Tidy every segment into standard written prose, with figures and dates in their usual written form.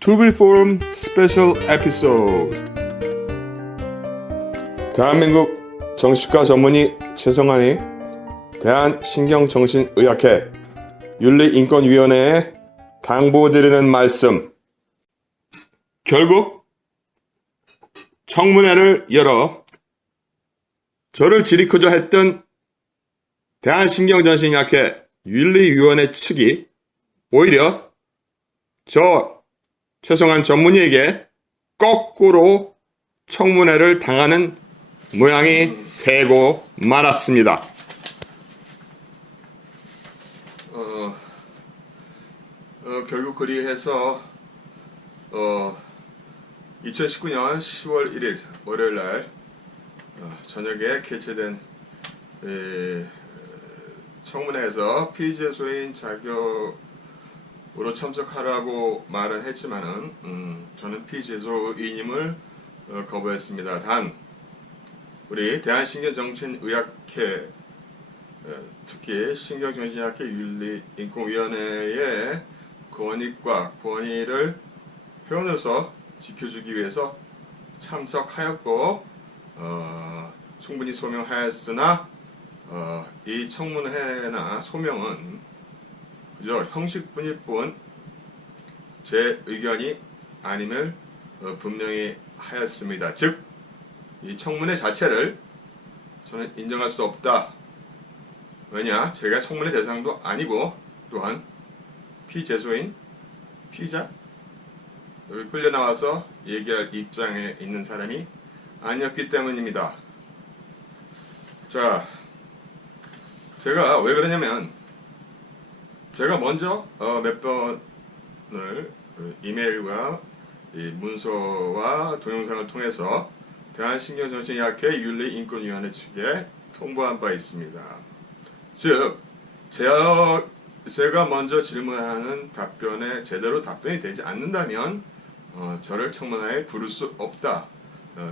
To be Forum 스페셜 에피소드. 대한민국 정신과 전문의 최성환이 대한신경정신의학회 윤리인권위원회에 당부드리는 말씀. 결국 청문회를 열어 저를 지리코자 했던 대한신경정신의학회 윤리위원회 측이 오히려 저 최성환 전문의에게 거꾸로 청문회를 당하는 모양이 되고 말았습니다. 결국 그리해서 2019년 10월 1일 월요일날 저녁에 개최된 청문회에서 피의제소인 자격으로 참석하라고 말은 했지만은 저는 피의제소인임을 거부했습니다. 단 우리 대한신경정신의학회 특히 신경정신의학회 윤리인권위원회의 권익과 권위를 회원으로서 지켜주기 위해서 참석하였고 충분히 소명하였으나 이 청문회나 소명은 그저 형식뿐일 뿐 제 의견이 아님을 분명히 하였습니다. 즉, 이 청문회 자체를 저는 인정할 수 없다. 왜냐? 제가 청문회 대상도 아니고 또한 피제소인, 피의자, 여기 끌려 나와서 얘기할 입장에 있는 사람이 아니었기 때문입니다. 자, 제가 왜 그러냐면 제가 먼저 몇 번을 이메일과 문서와 동영상을 통해서 대한신경정신의학회 윤리인권위원회 측에 통보한 바 있습니다. 즉, 제가 먼저 질문하는 답변에 제대로 답변이 되지 않는다면 저를 청문회에 부를 수 없다.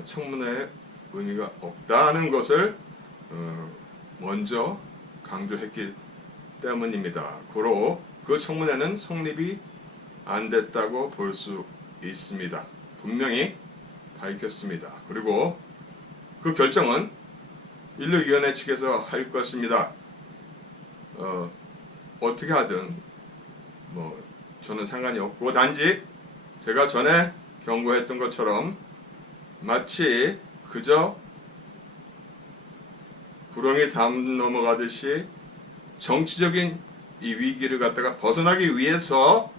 청문회에 의미가 없다는 것을 먼저 강조했기 때문입니다. 고로 그 청문회는 성립이 안 됐다고 볼 수 있습니다. 분명히 밝혔습니다. 그리고 그 결정은 윤리위원회 측에서 할 것입니다. 어떻게 하든 저는 상관이 없고 단지 제가 전에 경고했던 것처럼 마치 그저 구렁이 담 넘어가듯이 정치적인 이 위기를 갖다가 벗어나기 위해서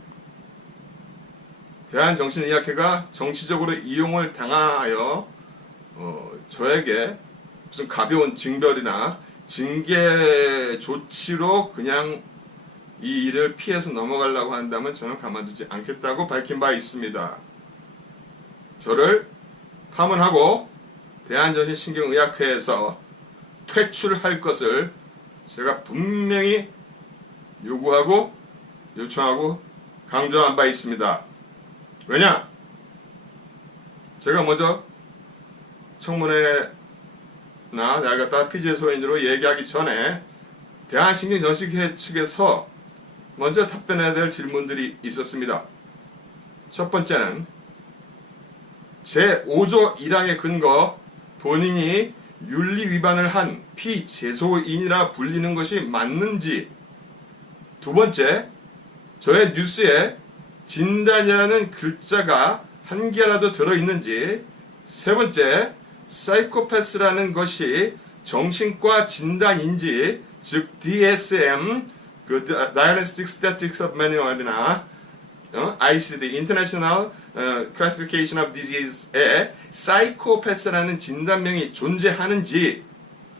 대한정신의학회가 정치적으로 이용을 당하여 저에게 무슨 가벼운 징벌이나 징계 조치로 그냥 이 일을 피해서 넘어가려고 한다면 저는 가만두지 않겠다고 밝힌 바 있습니다. 저를 파문하고 대한정신신경의학회에서 퇴출할 것을 제가 분명히 요구하고 요청하고 강조한 바 있습니다. 왜냐? 제가 먼저 청문회나 날 갖다 피의제소인으로 얘기하기 전에 대한신경정신의학회 측에서 먼저 답변해야 될 질문들이 있었습니다. 첫 번째는 제5조 1항에 근거 본인이 윤리 위반을 한 피제소인이라 불리는 것이 맞는지, 두 번째, 저의 뉴스에 진단이라는 글자가 한 개라도 들어있는지, 세 번째, 사이코패스라는 것이 정신과 진단인지, 즉 DSM, 그 Diagnostic Statistics of Manual이나 ICD, International Classification of Disease에 사이코패스라는 진단명이 존재하는지,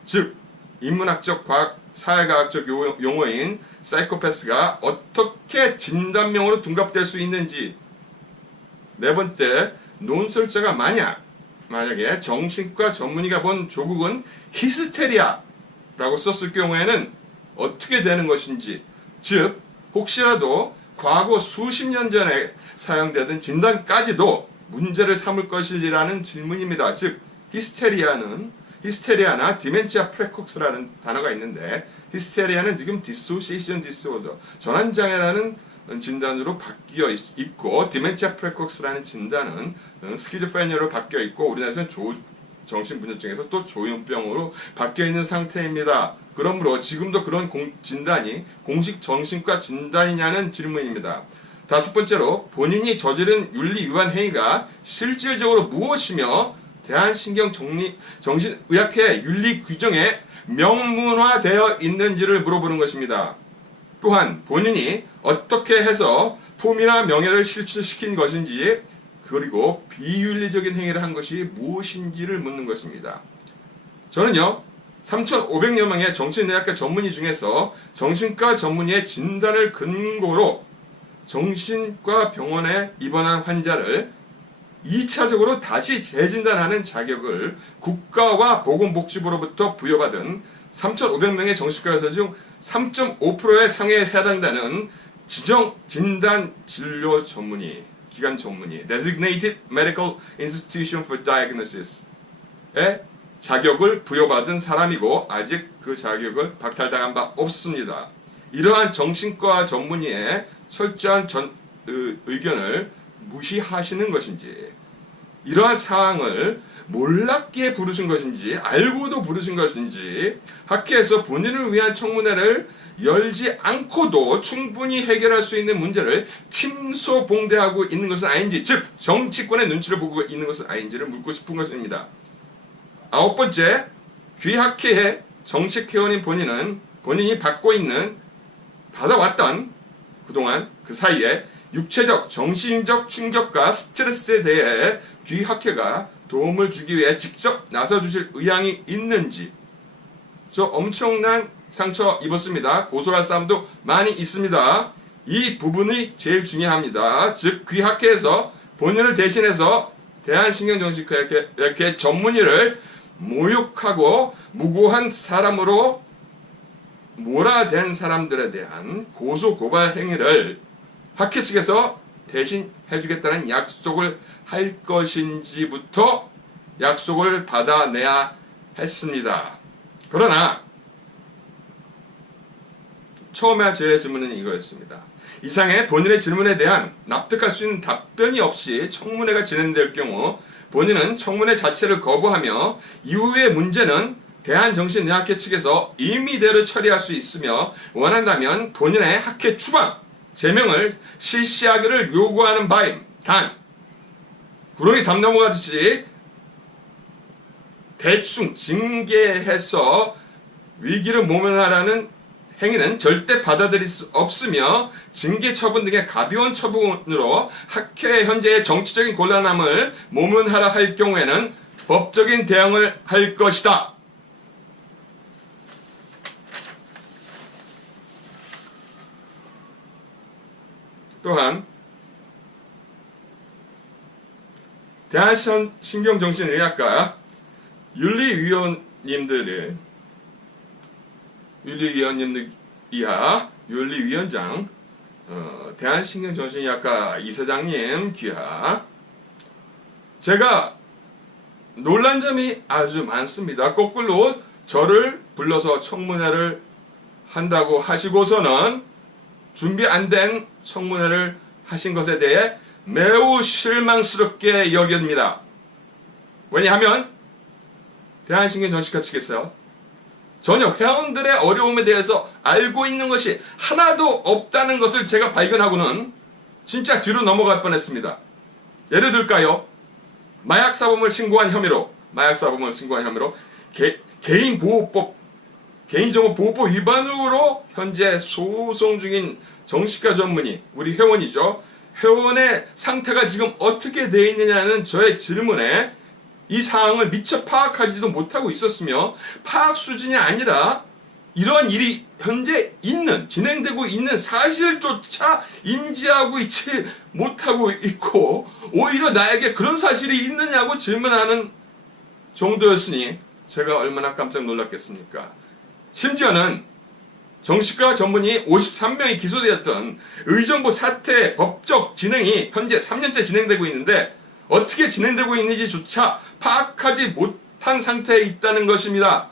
즉 인문학적, 사회과학적 용어인 사이코패스가 어떻게 진단명으로 둔갑될 수 있는지, 네 번째, 논설자가 만약에 정신과 전문의가 본 조국은 히스테리아라고 썼을 경우에는 어떻게 되는 것인지, 즉 혹시라도 과거 수십 년 전에 사용되던 진단까지도 문제를 삼을 것이라는 질문입니다. 즉 히스테리아나 디멘치아 프레콕스라는 단어가 있는데, 히스테리아는 지금 디소시에이션 디스오더, 전환장애라는 진단으로 바뀌어 있고, 디멘티아 프레코스라는 진단은 스키즈프레니아로 바뀌어 있고, 우리나라에서는 정신분열증에서 또 조현병으로 바뀌어 있는 상태입니다. 그러므로 지금도 그런 진단이 공식 정신과 진단이냐는 질문입니다. 다섯 번째로, 본인이 저지른 윤리 위반 행위가 실질적으로 무엇이며 대한신경정신의학회 윤리 규정에 명문화되어 있는지를 물어보는 것입니다. 또한 본인이 어떻게 해서 품이나 명예를 실추시킨 것인지, 그리고 비윤리적인 행위를 한 것이 무엇인지를 묻는 것입니다. 저는요, 3,500여 명의 정신의학과 전문의 중에서 정신과 전문의의 진단을 근거로 정신과 병원에 입원한 환자를 2차적으로 다시 재진단하는 자격을 국가와 보건복지부로부터 부여받은 3,500명의 정신과 의사 중 3.5%의 상해에 해당되는 지정 진단 진료 전문의, 기관 전문의, Designated Medical Institution for Diagnosis의 자격을 부여받은 사람이고, 아직 그 자격을 박탈당한 바 없습니다. 이러한 정신과 전문의의 철저한 의견을 무시하시는 것인지, 이러한 사항을 몰랐기에 부르신 것인지, 알고도 부르신 것인지, 학회에서 본인을 위한 청문회를 열지 않고도 충분히 해결할 수 있는 문제를 침소봉대하고 있는 것은 아닌지, 즉 정치권의 눈치를 보고 있는 것은 아닌지를 묻고 싶은 것입니다. 아홉 번째, 귀학회의 정식 회원인 본인이 받아왔던 그동안 그 사이에 육체적, 정신적 충격과 스트레스에 대해 귀학회가 도움을 주기 위해 직접 나서주실 의향이 있는지. 저 엄청난 상처 입었습니다. 고소할 사람도 많이 있습니다. 이 부분이 제일 중요합니다. 즉 귀학회에서 본인을 대신해서 대한신경정신의학회 전문의를 모욕하고 무고한 사람으로 몰아댄 사람들에 대한 고소고발 행위를 학회 측에서 대신 해주겠다는 약속을 할 것인지부터 약속을 받아내야 했습니다. 그러나 처음에 제 질문은 이거였습니다. 이상의 본인의 질문에 대한 납득할 수 있는 답변이 없이 청문회가 진행될 경우 본인은 청문회 자체를 거부하며 이후의 문제는 대한정신의학회 측에서 임의대로 처리할 수 있으며, 원한다면 본인의 학회 추방, 제명을 실시하기를 요구하는 바임. 단, 구름이 담 넘어가듯이 대충 징계해서 위기를 모면하라는 행위는 절대 받아들일 수 없으며, 징계 처분 등의 가벼운 처분으로 학회의 현재의 정치적인 곤란함을 모면하라 할 경우에는 법적인 대응을 할 것이다. 또한 대한신경정신의학과 윤리위원님들 이하 윤리위원장, 대한신경정신의학과 이사장님 귀하, 제가 놀란 점이 아주 많습니다. 거꾸로 저를 불러서 청문회를 한다고 하시고서는 준비 안 된 청문회를 하신 것에 대해 매우 실망스럽게 여깁니다. 왜냐하면 대한신경정신과 측에서 전혀 회원들의 어려움에 대해서 알고 있는 것이 하나도 없다는 것을 제가 발견하고는 진짜 뒤로 넘어갈 뻔했습니다. 예를 들까요? 마약사범을 신고한 혐의로 개인정보보호법 위반으로 현재 소송 중인 정신과 전문의, 우리 회원이죠. 회원의 상태가 지금 어떻게 되어 있느냐는 저의 질문에 이 사항을 미처 파악하지도 못하고 있었으며, 파악 수준이 아니라 이러한 일이 현재 진행되고 있는 사실조차 인지하고 있지 못하고 있고, 오히려 나에게 그런 사실이 있느냐고 질문하는 정도였으니 제가 얼마나 깜짝 놀랐겠습니까? 심지어는 정신과 전문의 53명이 기소되었던 의정부 사태 법적 진행이 현재 3년째 진행되고 있는데 어떻게 진행되고 있는지조차 파악하지 못한 상태에 있다는 것입니다.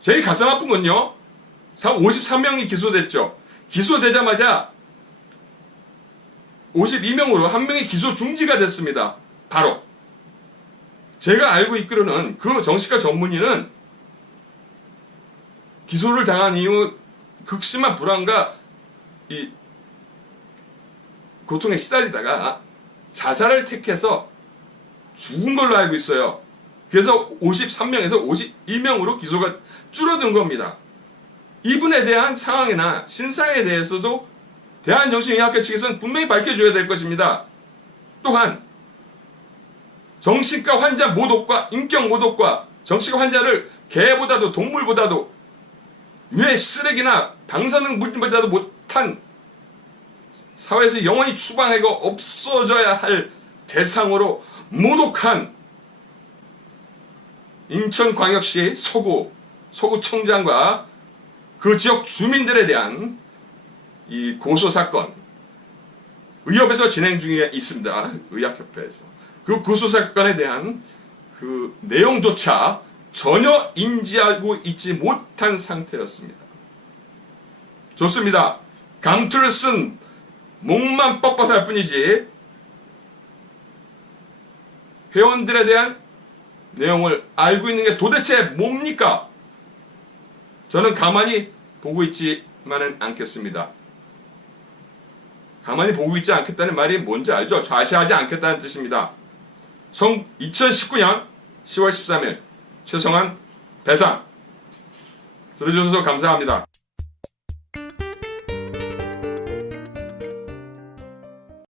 제일 가슴 아픈 건요, 53명이 기소됐죠. 기소되자마자 52명으로 한 명이 기소 중지가 됐습니다. 바로 제가 알고 있기로는 그 정신과 전문의는 기소를 당한 이후 극심한 불안과 이 고통에 시달리다가 자살을 택해서 죽은 걸로 알고 있어요. 그래서 53명에서 52명으로 기소가 줄어든 겁니다. 이분에 대한 상황이나 신상에 대해서도 대한정신의학회 측에서는 분명히 밝혀줘야 될 것입니다. 또한 정신과 환자 모독과 인격 모독과 정신과 환자를 개보다도 동물보다도 왜 쓰레기나 방사능 물질보다도 못한 사회에서 영원히 추방하고 없어져야 할 대상으로 모독한 인천광역시 서구청장과 그 지역 주민들에 대한 이 고소사건 의협에서 진행 중에 있습니다. 의학협회에서. 그 고소사건에 대한 그 내용조차 전혀 인지하고 있지 못한 상태였습니다. 좋습니다. 감투를 쓴 목만 뻣뻣할 뿐이지 회원들에 대한 내용을 알고 있는 게 도대체 뭡니까? 저는 가만히 보고 있지만은 않겠습니다. 가만히 보고 있지 않겠다는 말이 뭔지 알죠? 좌시하지 않겠다는 뜻입니다. 2019년 10월 13일 최성환 배상 들어주셔서 감사합니다.